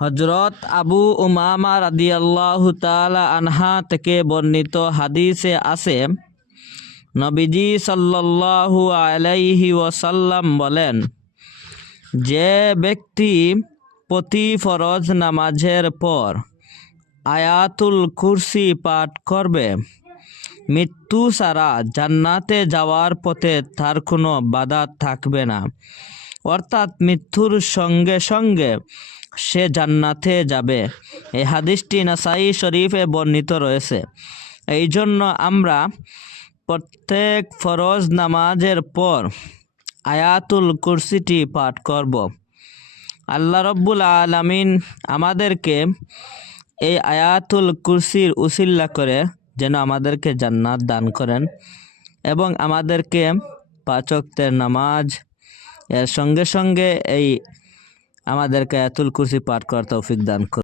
হযরত আবু উমামা রাদিয়াল্লাহু তাআলা আনহা থেকে বর্ণিত হাদিসে আছে, নবীজি সাল্লাল্লাহু আলাইহি ওয়াসাল্লাম বলেন, যে ব্যক্তি প্রতি ফরজ নামাজের পর আয়াতুল কুরসি পাঠ করবে, মৃত্যু ছাড়া জান্নাতে যাওয়ার পথে তার কোনো বাধা থাকবে না। অর্থাৎ মৃত্যুর সঙ্গে সঙ্গে সে জান্নাতে যাবে। এই হাদিসটি নাসাই শরীফে বর্ণিত রয়েছে। এই জন্য আমরা প্রত্যেক ফরজ নামাজের পর আয়াতুল কুরসিটি পাঠ করব। আল্লাহ রব্বুল আলামিন আমাদেরকে এই আয়াতুল কুরসির উসিলা করে যেন আমাদেরকে জান্নাত দান করেন এবং আমাদেরকে 5 ওয়াক্তের নামাজ এর সঙ্গে সঙ্গে এই আমাদেরকে আয়াতুল কুরসি পাঠ করার তৌফিক দান করেন।